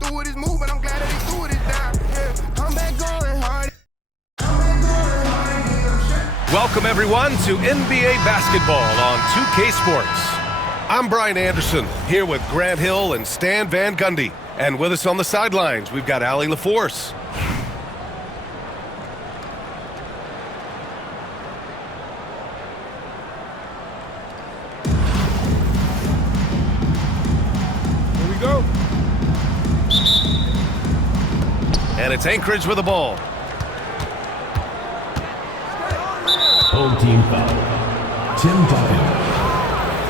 through with his move, and I'm glad that he threw it down. Yeah, I'm back going hard. Welcome everyone to NBA basketball on 2K Sports. I'm Brian Anderson, here with Grant Hill and Stan Van Gundy. And with us on the sidelines, we've got Allie LaForce. Here we go. And it's Anchorage with the ball. Home team foul. Tim Duncan.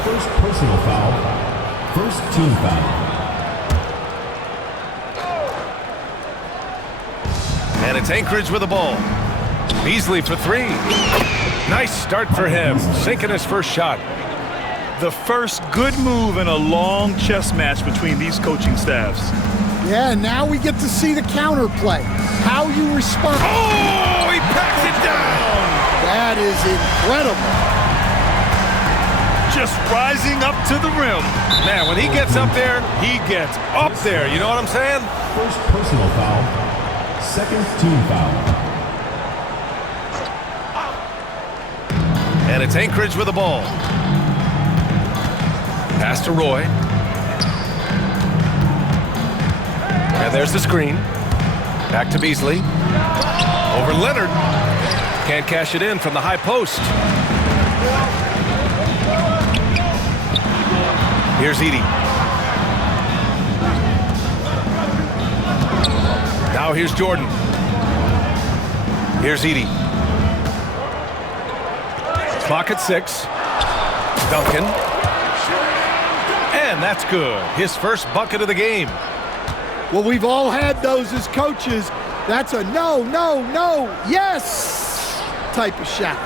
First personal foul. First team foul. And it's Anchorage with the ball. Beasley for three. Nice start for him, sinking his first shot. The first good move in a long chess match between these coaching staffs. Yeah, now we get to see the counterplay. How you respond. Oh, he packs it down! That is incredible. Just rising up to the rim. Man, when he gets up there, he gets up there. You know what I'm saying? First personal foul. Second team foul. And it's Anchorage with the ball. Pass to Roy. And there's the screen. Back to Beasley. Over Leonard. Can't cash it in from the high post. Here's Aiden. Now here's Jordan. Here's Aiden. Clock at 6. Duncan. And that's good. His first bucket of the game. Well, we've all had those as coaches. That's a no, no, no, yes type of shot.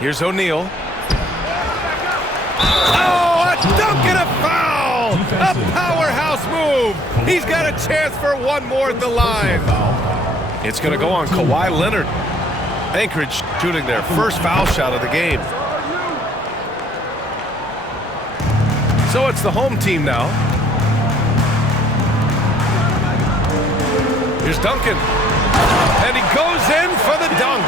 Here's O'Neal. Oh, a dunk and a foul! A powerhouse move. He's got a chance for one more at the line. It's going to go on Kawhi Leonard. Anchorage shooting their first foul shot of the game. So it's the home team now. Here's Duncan. And he goes in for the dunk.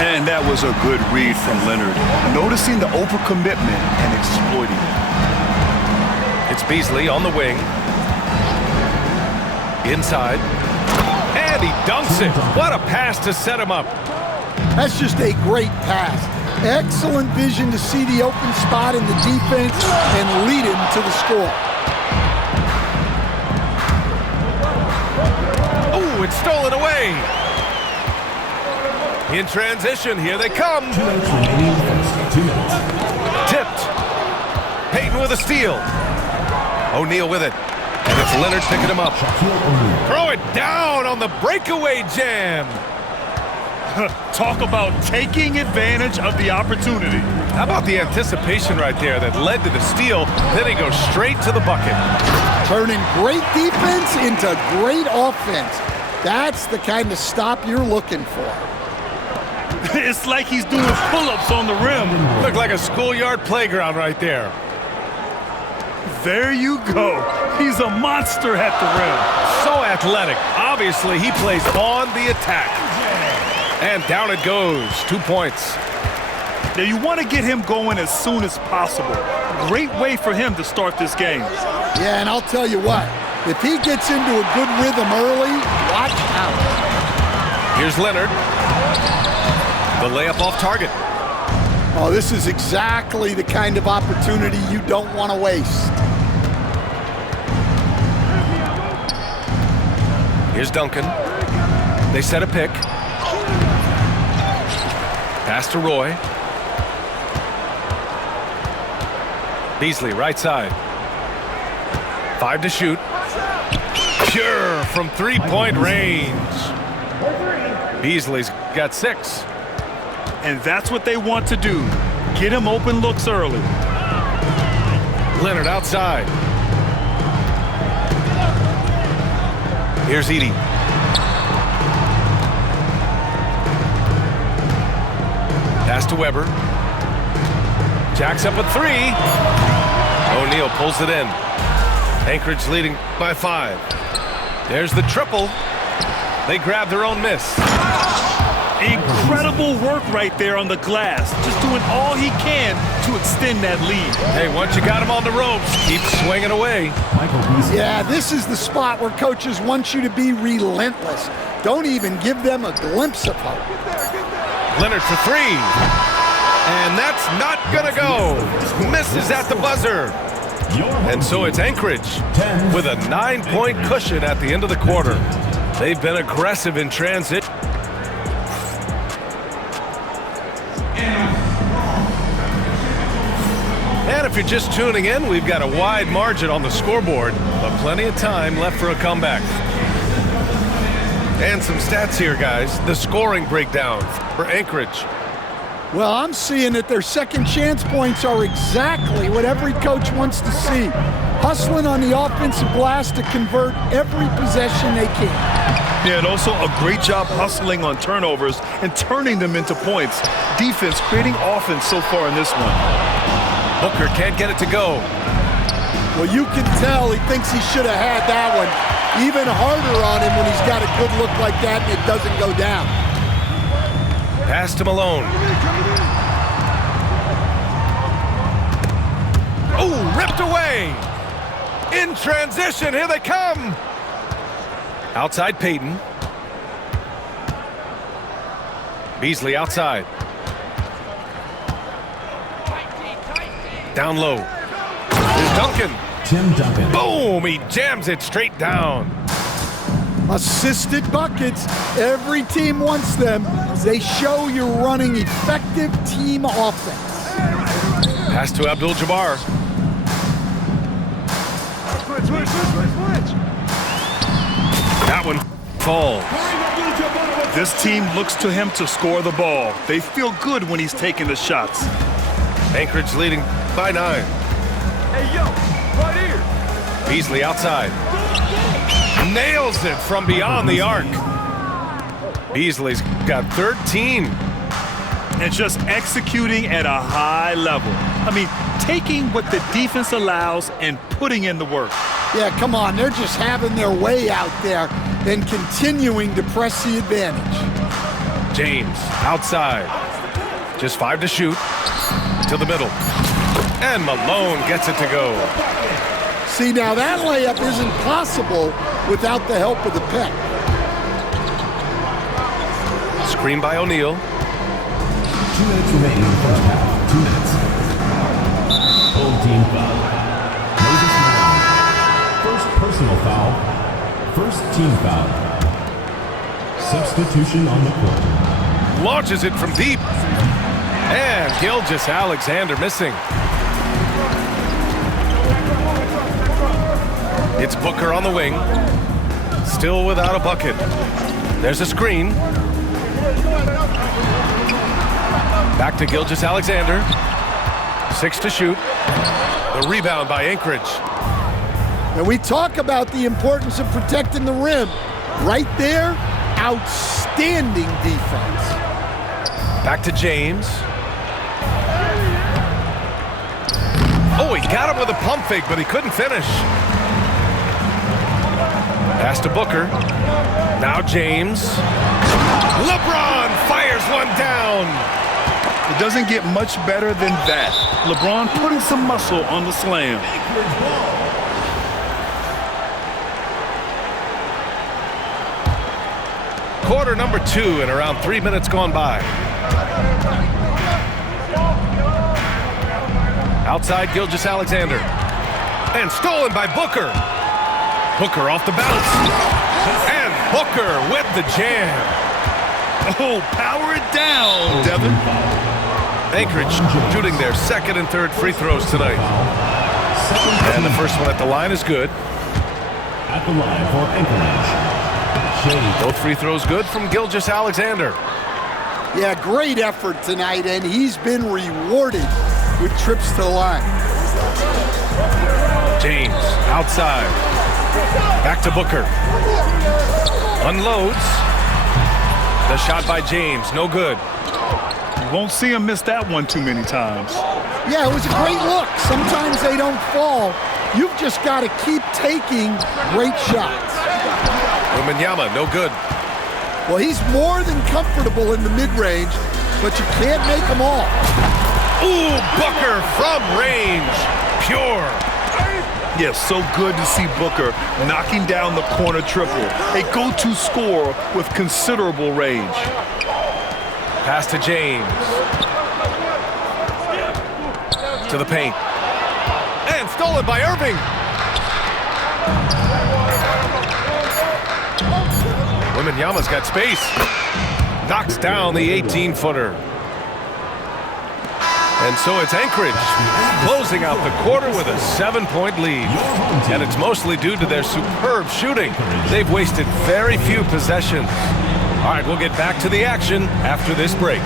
And that was a good read from Leonard. Noticing the overcommitment and exploiting it. It's Beasley on the wing. Inside. And he dunks it. What a pass to set him up. That's just a great pass. Excellent vision to see the open spot in the defense and lead him to the score. Oh, it's stolen away. In transition, here they come. 2 minutes remaining. 2 minutes. Tipped. Payton with a steal. O'Neal with it. And it's Leonard picking him up. Throw it down on the breakaway jam. Talk about taking advantage of the opportunity. How about the anticipation right there that led to the steal? Then he goes straight to the bucket. Turning great defense into great offense. That's the kind of stop you're looking for. It's like he's doing pull-ups on the rim. Looked like a schoolyard playground right there. There you go. He's a monster at the rim. So athletic. Obviously, he plays on the attack. And down it goes. 2 points. Now, you want to get him going as soon as possible. Great way for him to start this game. Yeah, and I'll tell you what. If he gets into a good rhythm early, watch out. Here's Leonard. The layup off target. Oh, this is exactly the kind of opportunity you don't want to waste. Here's Duncan. They set a pick. Pass to Roy. Beasley, right side. 5 to shoot. Pure from three-point range. Beasley's got 6. And that's what they want to do. Get him open looks early. Leonard outside. Here's Aiden. Pass to Weber. Jacks up a 3. O'Neal pulls it in. Anchorage leading by 5. There's the triple. They grab their own miss. Incredible work right there on the glass. Just doing all he can to extend that lead. Hey, once you got him on the ropes, keep swinging away. Yeah, this is the spot where coaches want you to be relentless. Don't even give them a glimpse of hope. Leonard for 3. And that's not gonna go. Misses at the buzzer. And so it's Anchorage with a 9-point cushion at the end of the quarter. They've been aggressive in transit. And if you're just tuning in, we've got a wide margin on the scoreboard, but plenty of time left for a comeback. And some stats here, guys. The scoring breakdown for Anchorage. Well, I'm seeing that their second chance points are exactly what every coach wants to see. Hustling on the offensive glass to convert every possession they can. Yeah, and also a great job hustling on turnovers and turning them into points. Defense creating offense so far in this one. Booker can't get it to go. Well, you can tell he thinks he should have had that one. Even harder on him when he's got a good look like that and it doesn't go down. Pass to Malone. Oh, ripped away. In transition, here they come. Outside Payton. Beasley outside. Down low. Here's Duncan. Tim Duncan. Boom, he jams it straight down. Assisted buckets. Every team wants them. They show you're running effective team offense. Pass to Abdul-Jabbar. That one falls. This team looks to him to score the ball. They feel good when he's taking the shots. Anchorage leading by 9. Hey, yo, right here. Beasley outside. Nails it from beyond the arc. Beasley's got 13. And just executing at a high level. I mean, taking what the defense allows and putting in the work. Yeah, come on. They're just having their way out there and continuing to press the advantage. James outside. Just 5 to shoot. To the middle. And Malone gets it to go. See, now that layup isn't possible without the help of the pick. Screen by O'Neal. 2 minutes remaining in the first half. 2 minutes. Full team foul. Moses Malone. First personal foul. First team foul. Substitution on the court. Launches it from deep. And Gilgeous-Alexander missing. It's Booker on the wing. Still without a bucket. There's a screen. Back to Gilgeous-Alexander. 6 to shoot. The rebound by Anchorage. And we talk about the importance of protecting the rim. Right there, outstanding defense. Back to James. Oh, he got him with a pump fake, but he couldn't finish. Pass to Booker. Now James. LeBron fires one down. It doesn't get much better than that. LeBron putting some muscle on the slam. Quarter number 2 and around 3 minutes gone by. Outside Gilgeous-Alexander. And stolen by Booker. Booker off the bounce. And Booker with the jam. Oh, power it down, Devin. Anchorage shooting their second and third free throws tonight. And the first one at the line is good. At the line for Anchorage. Both free throws good from Gilgeous-Alexander. Yeah, great effort tonight, and he's been rewarded with trips to the line. James outside. Back to Booker. Unloads. The shot by James, no good. You won't see him miss that one too many times. Yeah, it was a great look. Sometimes they don't fall, You've just got to keep taking great shots. Wembanyama, no good. Well, he's more than comfortable in the mid-range, but you can't make them all. Ooh, Booker from range. Pure. Yes, so good to see Booker knocking down the corner triple. A go-to scorer with considerable range. Pass to James. To the paint. And stolen by Irving. Wembanyama's got space. Knocks down the 18-footer. And so it's Anchorage closing out the quarter with a 7-point lead. And it's mostly due to their superb shooting. They've wasted very few possessions. All right, we'll get back to the action after this break.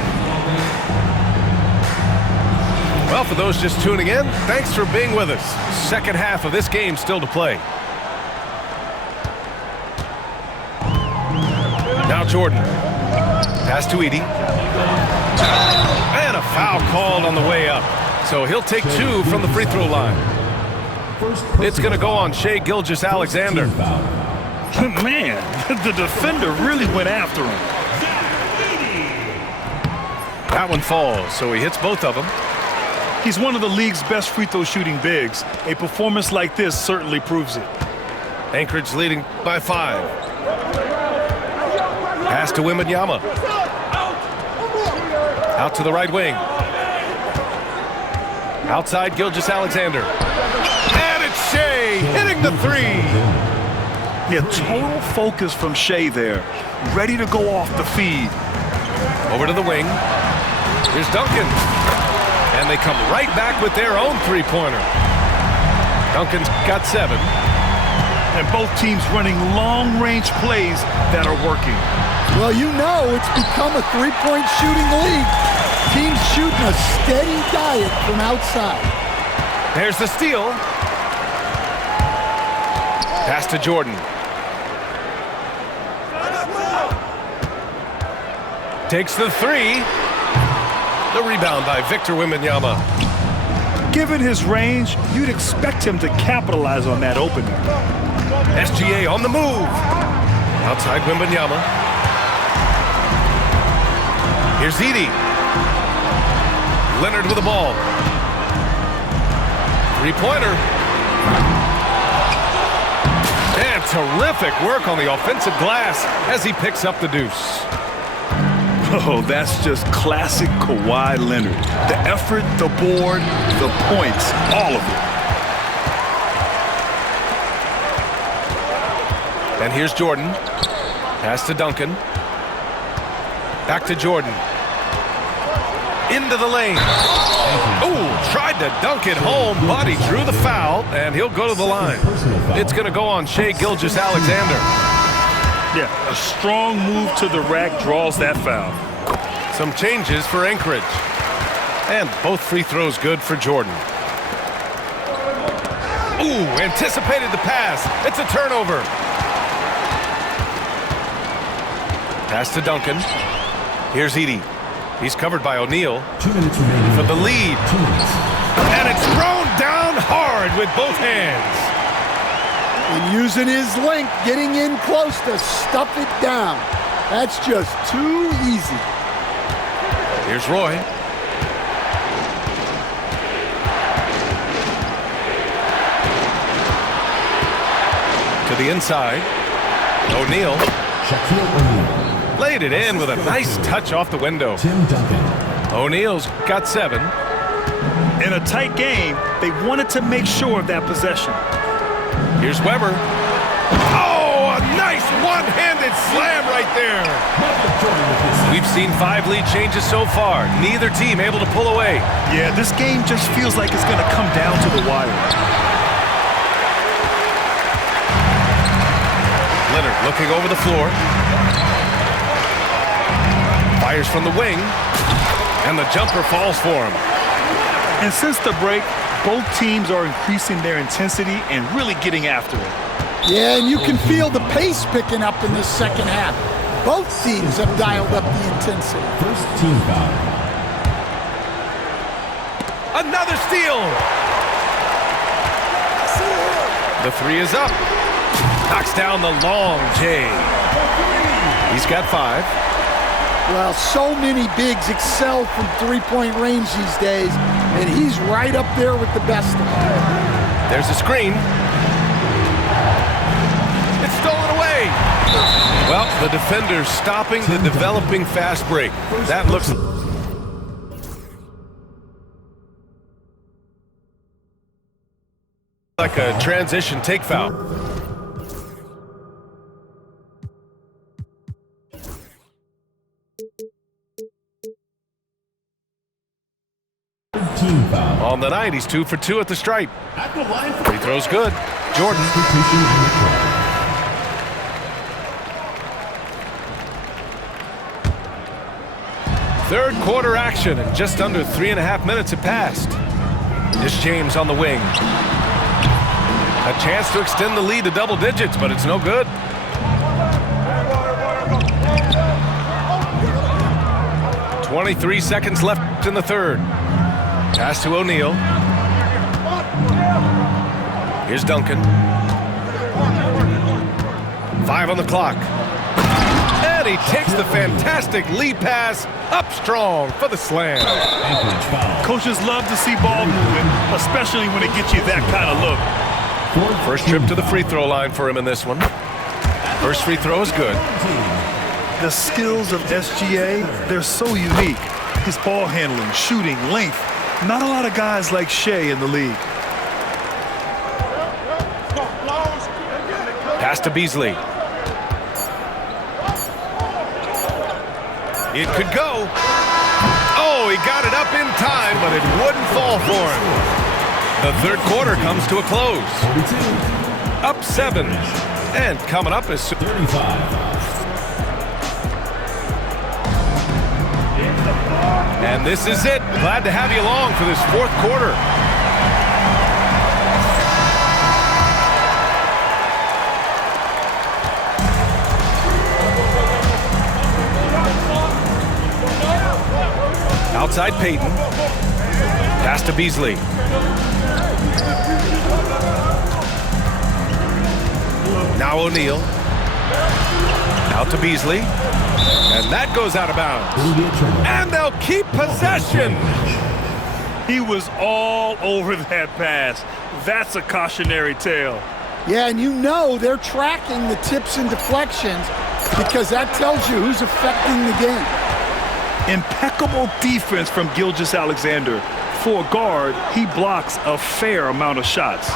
Well, for those just tuning in, thanks for being with us. Second half of this game still to play. Now Jordan. Pass to Edey. And a foul called on the way up. So he'll take 2 from the free throw line. It's going to go on Shai Gilgeous-Alexander. Man, the defender really went after him. That one falls, so he hits both of them. He's one of the league's best free throw shooting bigs. A performance like this certainly proves it. Anchorage leading by 5. Pass to Wembanyama. Out to the right wing. Outside Gilgeous-Alexander. And it's Shai hitting the 3. Yeah, total focus from Shai there. Ready to go off the feed. Over to the wing. Here's Duncan. And they come right back with their own three-pointer. Duncan's got 7. And both teams running long-range plays that are working. Well, you know it's become a three-point shooting league. Teams shooting a steady diet from outside. There's the steal. Pass to Jordan. Takes the 3. The rebound by Victor Wembanyama. Given his range, you'd expect him to capitalize on that opening. SGA on the move. Outside Wembanyama. Here's Edey. Leonard with the ball. Three-pointer. And terrific work on the offensive glass as he picks up the deuce. Oh, that's just classic Kawhi Leonard. The effort, the board, the points, all of it. And here's Jordan. Pass to Duncan. Back to Jordan. Into the lane. Ooh, tried to dunk it home, but he drew the foul, and he'll go to the line. It's going to go on Shai Gilgeous-Alexander. Yeah, a strong move to the rack draws that foul. Some changes for Anchorage. And both free throws good for Jordan. Ooh, anticipated the pass. It's a turnover. Pass to Duncan. Here's Edey. He's covered by O'Neal. 2 minutes remaining For the lead. 2 minutes. And it's thrown down hard with both hands. And using his length, getting in close to stuff it down. That's just too easy. Here's Roy. To the inside. O'Neal. Shaquille O'Neal. Laid it in with a nice touch off the window. Tim Duncan. O'Neal's got 7. In a tight game, they wanted to make sure of that possession. Here's Weber. Oh, a nice one-handed slam right there. We've seen 5 lead changes so far. Neither team able to pull away. Yeah, this game just feels like it's going to come down to the wire. Leonard looking over the floor. Fires from the wing. And the jumper falls for him. And since the break, both teams are increasing their intensity and really getting after it. Yeah, and you can feel the pace picking up in this second half. Both teams have dialed up the intensity. First team foul. Another steal. The three is up. Knocks down the long J. He's got 5. Well, so many bigs excel from three-point range these days, and he's right up there with the best of them. There's a screen. It's stolen away. Well, the defender's stopping the developing fast break. That looks like a transition take foul. Team foul. On the night, he's 2 for 2 at the stripe. At the line for Free throw's good. Jordan. substitution on the throw. Third quarter action, and just under 3.5 minutes have passed. Here's James on the wing. A chance to extend the lead to double digits, but it's no good. .23 seconds left in the third. Pass to O'Neal. Here's Duncan. 5 on the clock. And he takes the fantastic lead pass up strong for the slam. Coaches love to see ball movement, especially when it gets you that kind of look. First trip to the free throw line for him in this one. First free throw is good. The skills of SGA, they're so unique. His ball handling, shooting, length. Not a lot of guys like Shea in the league. Pass to Beasley. It could go. Oh, he got it up in time, but it wouldn't fall for him. The third quarter comes to a close. Up 7. And coming up is 35. And this is it. Glad to have you along for this fourth quarter. Outside Peyton. Pass to Beasley. Now O'Neal. Out to Beasley. And that goes out of bounds. And they'll keep possession. He was all over that pass. That's a cautionary tale. Yeah, and you know they're tracking the tips and deflections because that tells you who's affecting the game. Impeccable defense from Gilgeous-Alexander. For a guard, he blocks a fair amount of shots.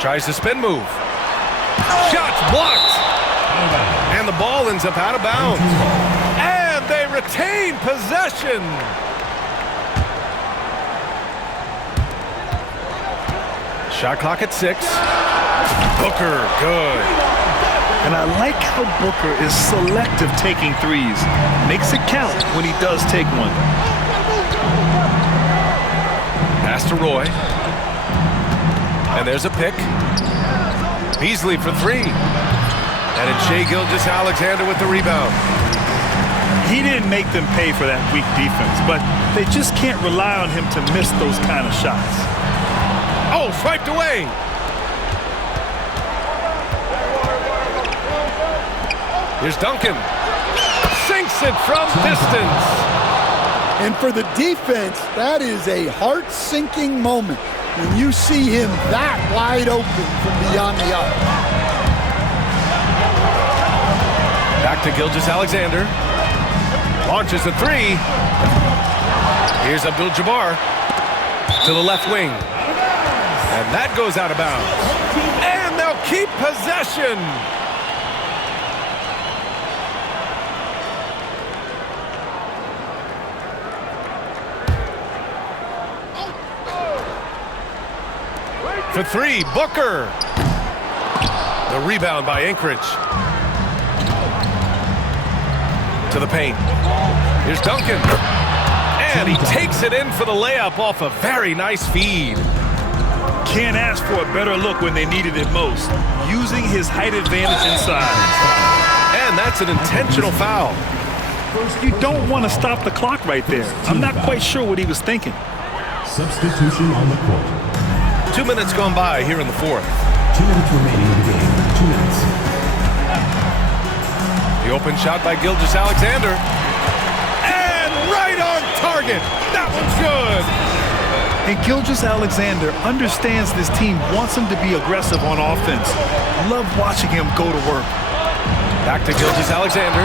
Tries the spin move. Shots blocked. And the ball ends up out of bounds. And they retain possession. Shot clock at 6. Booker, good. And I like how Booker is selective taking threes. Makes it count when he does take one. Pass to Roy. And there's a pick. Beasley for 3. And it's Shai Gilgeous-Alexander with the rebound. He didn't make them pay for that weak defense, but they just can't rely on him to miss those kind of shots. Oh, swiped away. Here's Duncan. Sinks it from distance. And for the defense, that is a heart-sinking moment when you see him that wide open from beyond the arc. Back to Gilgeous-Alexander. Launches a 3. Here's Abdul-Jabbar to the left wing. And that goes out of bounds. And they'll keep possession. For 3, Booker. The rebound by Anchorage. To the paint. Here's Duncan. And he takes it in for the layup off a very nice feed. Can't ask for a better look when they needed it most. Using his height advantage inside. And that's an intentional foul. You don't want to stop the clock right there. I'm not quite sure what he was thinking. Substitution on the court. 2 minutes gone by here in the fourth. 2 minutes remaining in the game. 2 minutes. The open shot by Gilgeous-Alexander. And right on target. That one's good. And Gilgeous-Alexander understands this team wants him to be aggressive on offense. Love watching him go to work. Back to Gilgeous-Alexander.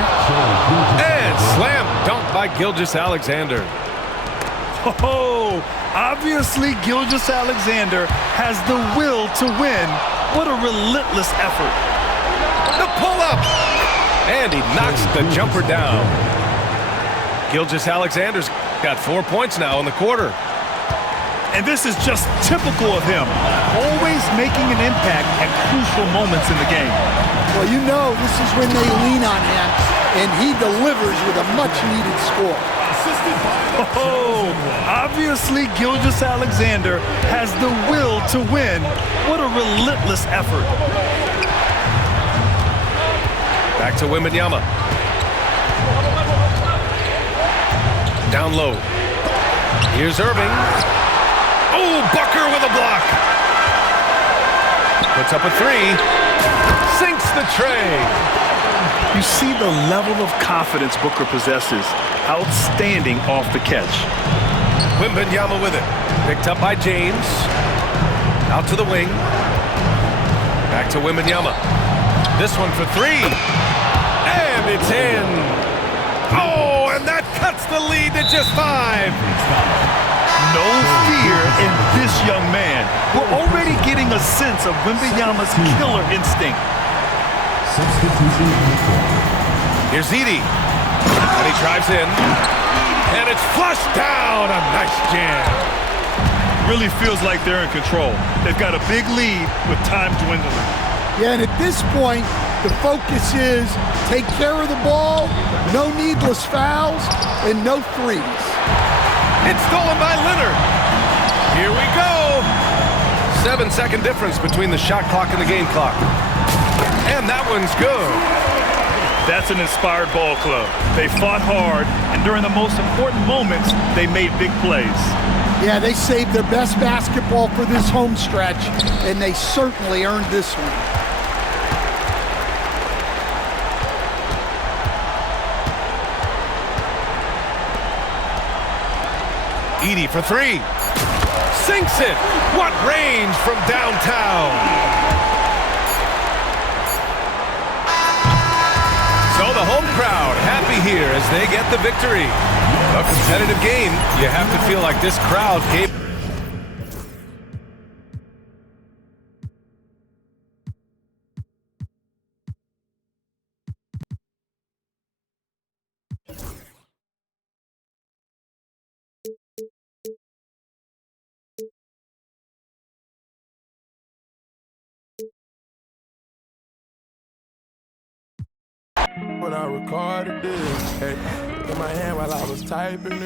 And slam dunk by Gilgeous-Alexander. Oh, obviously Gilgeous-Alexander has the will to win. What a relentless effort. The pull-up. And he knocks the jumper down. Gilgeous-Alexander's got 4 points now in the quarter. And this is just typical of him, always making an impact at crucial moments in the game. Well, you know this is when they lean on him, and he delivers with a much-needed score. Oh, obviously Gilgeous-Alexander has the will to win. What a relentless effort. Back to Wembanyama. Down low. Here's Irving. Oh, Booker with a block. Puts up a three. Sinks the tray. You see the level of confidence Booker possesses. Outstanding off the catch. Wembanyama with it. Picked up by James. Out to the wing. Back to Wembanyama. This one for three. And it's in. Oh, and that cuts the lead to just 5. No fear in this young man. We're already getting a sense of Wembanyama's killer instinct. Substitution on the court. Here's Aiden. And he drives in. And it's flushed down. A nice jam. Really feels like they're in control. They've got a big lead with time dwindling. Yeah, and at this point, the focus is take care of the ball, no needless fouls, and no threes. It's stolen by Leonard. Here we go. 7-second difference between the shot clock and the game clock. And that one's good. That's an inspired ball club. They fought hard, and during the most important moments, they made big plays. Yeah, they saved their best basketball for this home stretch, and they certainly earned this one. Edey for three. Sinks it. What range from downtown. So the home crowd happy here as they get the victory. A competitive game. You have to feel like this crowd gave. When I recorded this, hey, in my hand while I was typing it.